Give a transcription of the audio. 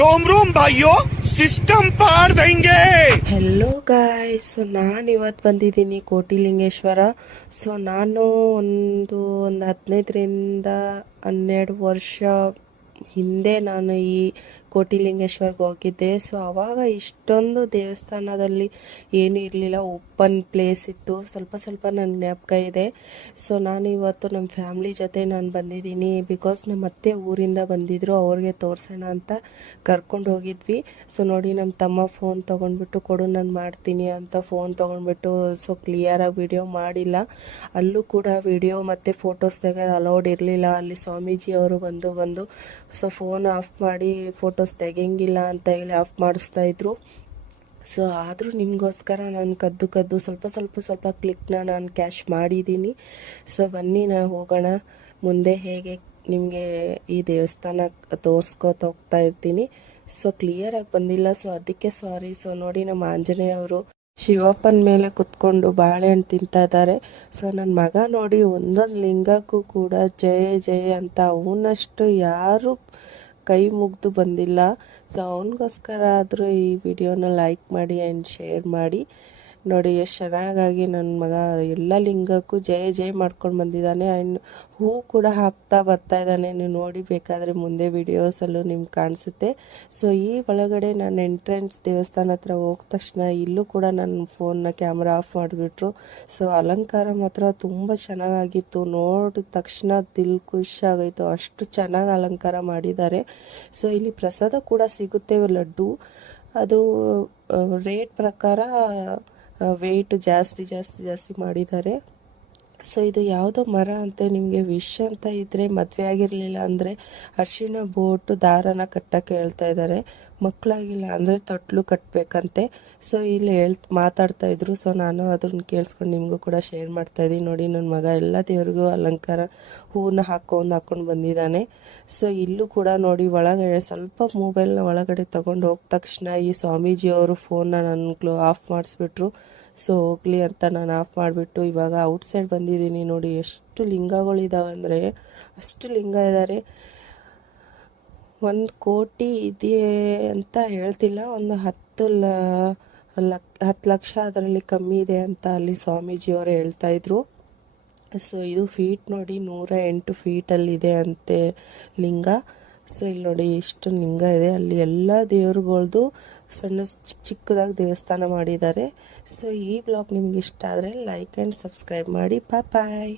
रोम रोम भाइयों ಸಿಸ್ಟಮ್ ಪಾರ್ ದೇಂಗೆ. Hello guys, ನಾನು ಇವತ್ತು ಬಂದಿದ್ದೀನಿ ಕೋಟಿಲಿಂಗೇಶ್ವರ. ಸೊ ನಾನು ಒಂದು 15ರಿಂದ 12 ವರ್ಷ ಹಿಂದೆ ನಾನು ಈ ಕೋಟಿಲಿಂಗೇಶ್ವರ್ಗೆ ಹೋಗಿದ್ದೆ. ಸೊ ಆವಾಗ ಇಷ್ಟೊಂದು ದೇವಸ್ಥಾನದಲ್ಲಿ ಏನೂ ಇರಲಿಲ್ಲ, ಓಪನ್ ಪ್ಲೇಸ್ ಇತ್ತು. ಸ್ವಲ್ಪ ಸ್ವಲ್ಪ ನನಗೆ ಜ್ಞಾಪಕ ಇದೆ. ಸೊ ನಾನು ಇವತ್ತು ನಮ್ಮ ಫ್ಯಾಮ್ಲಿ ಜೊತೆ ನಾನು ಬಂದಿದ್ದೀನಿ. ಬಿಕಾಸ್ ನಮ್ಮ ಅತ್ತೆ ಊರಿಂದ ಬಂದಿದ್ದರು, ಅವ್ರಿಗೆ ತೋರಿಸೋಣ ಅಂತ ಕರ್ಕೊಂಡು ಹೋಗಿದ್ವಿ. ಸೊ ನೋಡಿ, ನಮ್ಮ ತಮ್ಮ ಫೋನ್ ತೊಗೊಂಡ್ಬಿಟ್ಟು ಕೊಡು ನಾನು ಮಾಡ್ತೀನಿ ಅಂತ ಫೋನ್ ತೊಗೊಂಡ್ಬಿಟ್ಟು ಸೊ ಕ್ಲಿಯರಾಗಿ ವಿಡಿಯೋ ಮಾಡಿಲ್ಲ. ಅಲ್ಲೂ ಕೂಡ ವಿಡಿಯೋ ಮತ್ತು ಫೋಟೋಸ್ ತೆಗೆದು ಅಲೌಡ್ ಇರಲಿಲ್ಲ. ಅಲ್ಲಿ ಸ್ವಾಮೀಜಿ ಅವರು ಬಂದು ಸೊ ಫೋನ್ ಆಫ್ ಮಾಡಿ ಫೋಟೋಸ್ ತೆಗೆಯಂಗಿಲ್ಲ ಅಂತ ಹೇಳಿ ಆಫ್ ಮಾಡಿಸ್ತಾ ಇದ್ರು. ಸೊ ಆದರೂ ನಿಮಗೋಸ್ಕರ ನಾನು ಕದ್ದು ಸ್ವಲ್ಪ ಕ್ಲಿಕ್ನ ನಾನು ಕ್ಯಾಶ್ ಮಾಡಿದ್ದೀನಿ. ಸೊ ಬನ್ನಿ ನಾವು ಹೋಗೋಣ ಮುಂದೆ. ಹೇಗೆ ನಿಮಗೆ ಈ ದೇವಸ್ಥಾನ ತೋರಿಸ್ಕೋತ ಹೋಗ್ತಾ ಇರ್ತೀನಿ. ಸೊ ಕ್ಲಿಯರಾಗಿ ಬಂದಿಲ್ಲ, ಸೊ ಅದಕ್ಕೆ ಸಾರಿ. ಸೊ ನೋಡಿ, ನಮ್ಮ ಆಂಜನೇಯವರು ಶಿವಪ್ಪನ ಮೇಲೆ ಕುತ್ಕೊಂಡು ಬಾಳೆಹಣ್ಣು ತಿಂತಾ ಇದ್ದಾರೆ. ಸೊ ನನ್ನ ಮಗ ನೋಡಿ, ಒಂದೊಂದು ಲಿಂಗಕ್ಕೂ ಕೂಡ ಜಯ ಜಯ ಅಂತ ಅವನಷ್ಟು ಯಾರು ಕೈ ಮುಗ್ದು ಬಂದಿಲ್ಲ. ಸೊ ಅವನಿಗೋಸ್ಕರ ಆದರೂ ಈ ವಿಡಿಯೋನ ಲೈಕ್ ಮಾಡಿ ಆ್ಯಂಡ್ ಶೇರ್ ಮಾಡಿ. ನೋಡಿ ಎಷ್ಟು ಚೆನ್ನಾಗಾಗಿ ನನ್ನ ಮಗ ಎಲ್ಲ ಲಿಂಗಕ್ಕೂ ಜಯ ಜಯ ಮಾಡ್ಕೊಂಡು ಬಂದಿದ್ದಾನೆ. ಆ್ಯಂಡ್ ಹೂ ಕೂಡ ಹಾಕ್ತಾ ಬರ್ತಾ ಇದ್ದಾನೆ. ನೀವು ನೋಡಿ ಬೇಕಾದರೆ ಮುಂದೆ ವಿಡಿಯೋಸಲ್ಲೂ ನಿಮ್ಗೆ ಕಾಣಿಸುತ್ತೆ. ಸೊ ಈ ಒಳಗಡೆ ನಾನು ಎಂಟ್ರೆನ್ಸ್ ದೇವಸ್ಥಾನ ಹತ್ರ ಹೋದ ತಕ್ಷಣ ಇಲ್ಲೂ ಕೂಡ ನನ್ನ ಫೋನ್ನ ಕ್ಯಾಮ್ರಾ ಆಫ್ ಮಾಡಿಬಿಟ್ರು. ಸೊ ಅಲಂಕಾರ ಮಾತ್ರ ತುಂಬ ಚೆನ್ನಾಗಿತ್ತು. ನೋಡಿದ ತಕ್ಷಣ ದಿಲ್ ಖುಷಿಯಾಗೋಯ್ತು, ಅಷ್ಟು ಚೆನ್ನಾಗಿ ಅಲಂಕಾರ ಮಾಡಿದ್ದಾರೆ. ಸೊ ಇಲ್ಲಿ ಪ್ರಸಾದ ಕೂಡ ಸಿಗುತ್ತೆ, ಲಡ್ಡು. ಅದು ರೇಟ್ ಪ್ರಕಾರ ವೆಯ್ಟ್ ಜಾಸ್ತಿ ಮಾಡಿದ್ದಾರೆ. ಸೊ ಇದು ಯಾವುದೋ ಮರ ಅಂತೆ. ನಿಮಗೆ ವಿಶ್ ಅಂತ ಇದ್ದರೆ, ಮದುವೆ ಆಗಿರಲಿಲ್ಲ ಅಂದರೆ ಅರಿಶಿಣ ಬೋಟು ದಾರನ ಕಟ್ಟಕ್ಕೆ ಹೇಳ್ತಾ ಇದ್ದಾರೆ. ಮಕ್ಕಳಾಗಿಲ್ಲ ಅಂದರೆ ತೊಟ್ಲು ಕಟ್ಟಬೇಕಂತೆ. ಸೊ ಇಲ್ಲಿ ಮಾತಾಡ್ತಾ ಇದ್ರು. ಸೊ ನಾನು ಅದನ್ನು ಕೇಳಿಸ್ಕೊಂಡು ನಿಮಗೂ ಕೂಡ ಶೇರ್ ಮಾಡ್ತಾಯಿದ್ದೀನಿ. ನೋಡಿ, ನನ್ನ ಮಗ ಎಲ್ಲ ದೇವ್ರಿಗೂ ಅಲಂಕಾರ ಹೂವನ್ನ ಹಾಕ್ಕೊಂಡು ಬಂದಿದ್ದಾನೆ. ಸೊ ಇಲ್ಲೂ ಕೂಡ ನೋಡಿ, ಒಳಗಡೆ ಸ್ವಲ್ಪ ಮೊಬೈಲ್ನ ಒಳಗಡೆ ತೊಗೊಂಡು ಹೋದ ತಕ್ಷಣ ಈ ಸ್ವಾಮೀಜಿಯವರು ಫೋನ್ನ ನನ್ನ ಆಫ್ ಮಾಡಿಸ್ಬಿಟ್ರು. ಸೊ ಹೋಗಲಿ ಅಂತ ನಾನು ಆಫ್ ಮಾಡಿಬಿಟ್ಟು ಇವಾಗ ಔಟ್ಸೈಡ್ ಬಂದಿದ್ದೀನಿ. ನೋಡಿ ಎಷ್ಟು ಲಿಂಗಗಳಿದ್ದಾವೆ ಅಂದರೆ ಅಷ್ಟು ಲಿಂಗ ಇದ್ದಾರೆ. 1 ಕೋಟಿ ಇದೆ ಅಂತ ಹೇಳ್ತಿಲ್ಲ, ಒಂದು 10 ಲಕ್ಷ ಅದರಲ್ಲಿ ಕಮ್ಮಿ ಇದೆ ಅಂತ ಅಲ್ಲಿ ಸ್ವಾಮೀಜಿಯವರು ಹೇಳ್ತಾಯಿದ್ರು. ಸೊ ಇದು ಫೀಟ್ ನೋಡಿ, 108 ಫೀಟಲ್ಲಿದೆ ಅಂತೆ ಲಿಂಗ. ಸೊ ಇಲ್ಲಿ ನೋಡಿ ಎಷ್ಟು ಲಿಂಗ ಇದೆ. ಅಲ್ಲಿ ಎಲ್ಲ ದೇವ್ರುಗಳ್ದು ಸಣ್ಣ ಚಿಕ್ಕದಾಗಿ ದೇವಸ್ಥಾನ ಮಾಡಿದ್ದಾರೆ. ಸೊ ಈ ಬ್ಲಾಗ್ ನಿಮ್ಗೆ ಇಷ್ಟ ಆದರೆ ಲೈಕ್ ಆ್ಯಂಡ್ ಸಬ್ಸ್ಕ್ರೈಬ್ ಮಾಡಿ. ಬಾಯ್.